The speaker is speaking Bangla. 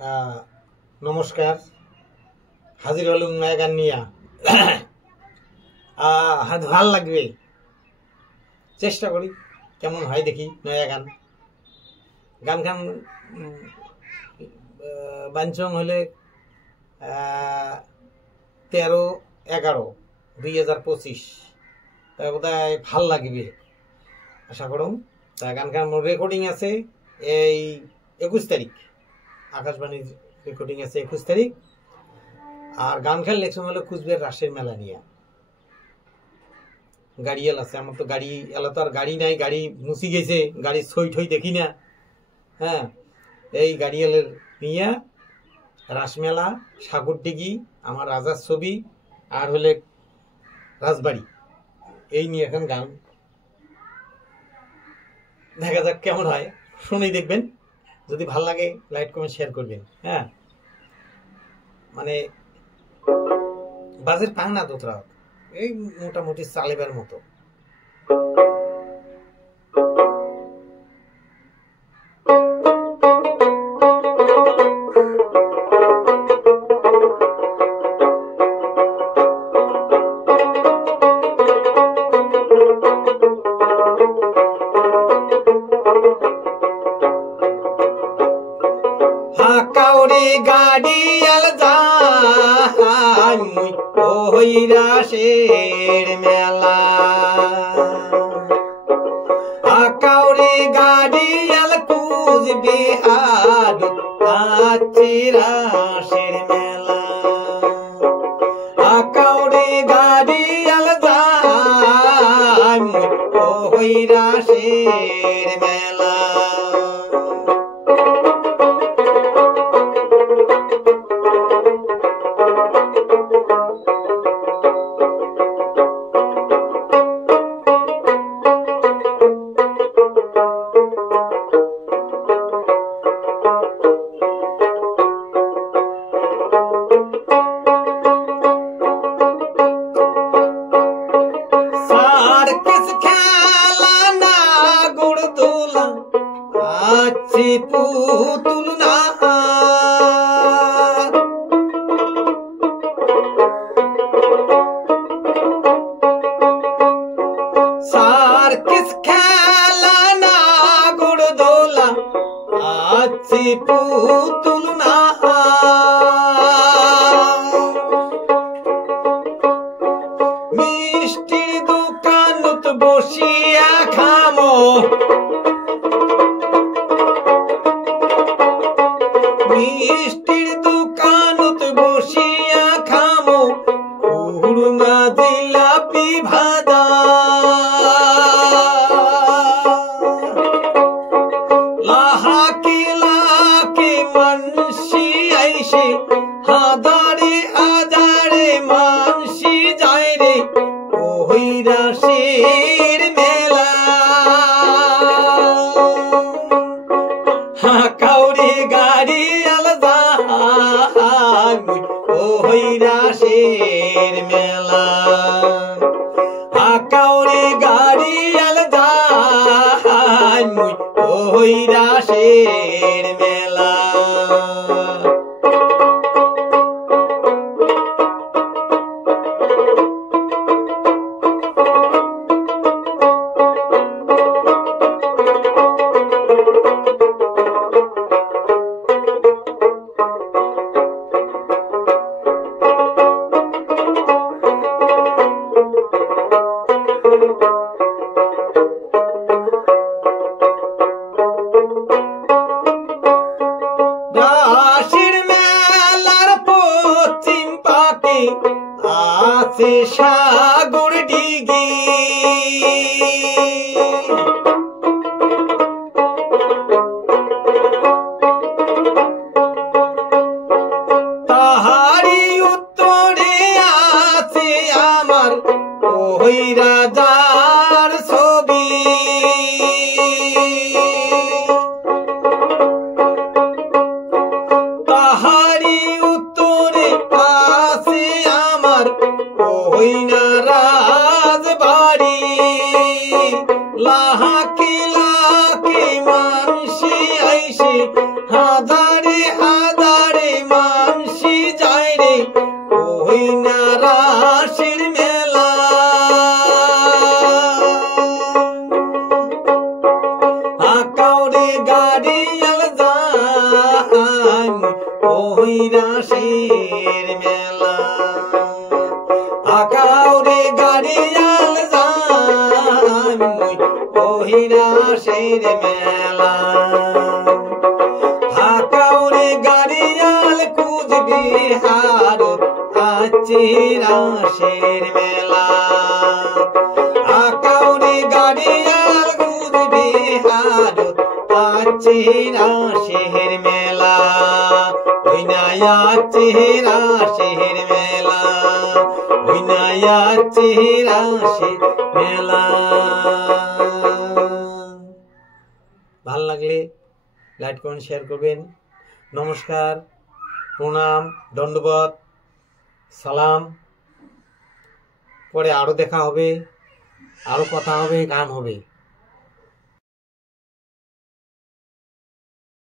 নমস্কার, হাজির হলুম নয়া গান নিয়া। ভাল লাগবে, চেষ্টা করি কেমন হয় দেখি। নয়া গান গান গান বাঞ্চং হলে 13/11/2025 তাই বোধহয় ভাল লাগবে আশা করুন। তা গান গান রেকর্ডিং আছে এই 21 তারিখ, আকাশবাণীর রেকর্ডিং আছে 21 তারিখ। আর গান খেল লেকশন হলো কুচবিহার রাসের মেলা নিয়ে। গাড়ি এল আছে, আমার তো গাড়ি এলা তো আর গাড়ি নাই, গাড়ি মুছি গেছে, গাড়ি ছই ঠই দেখি না। হ্যাঁ, এই গাড়ি এলের নিয়ে রাসমেলা, সাগরডিঘি, আমার রাজার ছবি আর হলে রাজবাড়ি, এই নিয়ে এখন গান। দেখা যাক কেমন হয়, শুনেই দেখবেন। যদি ভাল লাগে লাইক কমেন্ট শেয়ার করবেন। হ্যাঁ, মানে বাজের পাং না দোতরা, এই মোটামুটি চালিবার মতো। কাউরি গাড়ি আল যাই মুই ওই রাসের মেলা, কাউরি গাড়ি আল কুচবিহার আছি রাসের মেলা, কাউরি গাড়ি আল যাই মুই ওই রাসের মেলা। আছি পুতুল না সার্কিস খেলা না গুড়দোলা, আছি পুতুল না মিষ্টির দোকানত বসিয়া খামো, মিষ্টির দোকানত বসিয়া খামো খুরমা জিলাপি ভাজা, লাহাকি লাহাকি মানসি আইসে হাজারে হাজারে মানসি যায় রে ওই রাসের মেলা। কাউরি গাড়ি আল যাই ওই রাসের মেলা, কাউরি গাড়ি আল যাই ওই রাসের মেলা। রাসের মেলার পশ্চিম পাকে আছে সাগরডিঘি, তাহারি উত্তরে আছে আমার ওই রাজার ছবি, তাহারি উত্তরে আছে আমার ওই না রাজবাড়ি, লাহাকি লাহাকি মানসি আইসে হাজারে হাজার আকাউরে গাড়িয়াল যাই ওই রাসের মেলা আকাউরে গাড়িয়াল যাই ওই রাসের মেলা আকাউরে গাড়িয়াল কুচবিহার আছে রাসের মেলা আকাউরে গাড়িয়াল কুচবিহার আছে রাসের মেলা ওই নাই আছে রাসের মেলা ওই নাই আছে রাসের মেলা। ভাল লাগলে লাইক কমেন্ট শেয়ার করবেন। নমস্কার, প্রণাম, দণ্ডবত, সালাম। পরে আরো দেখা হবে, আরো কথা হবে, গান হবে।